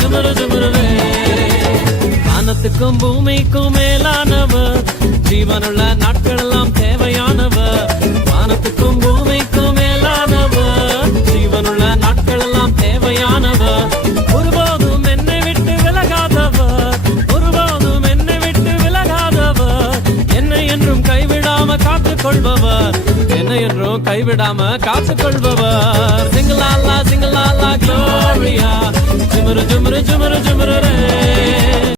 ஜுமுரு ஜுமுருவே. வானத்துக்கும் பூமிக்கும் மேலானவர், ஜீவனுள்ள நாட்கள் எல்லாம் தேவையானவர். வானத்துக்கும் பூமிக்கும் மேலானவர், ஜீவனுள்ள நாட்கள் எல்லாம் தேவையானவர். ஒருபோதும் என்னை விட்டு விலகாதவர், ஒருபோதும் என்னை விட்டு விலகாதவர். என்னை என்றும் கைவிடாம காத்துக் கொள்பவர், என்னை என்றும் கைவிடாம காத்துக் கொள்பவர். சிங்கலாலா சிங்கலாலா க்ளோரியா, ஜுமுரு ஜுமுரு ஜுமுரு ஜுமுரு ரே.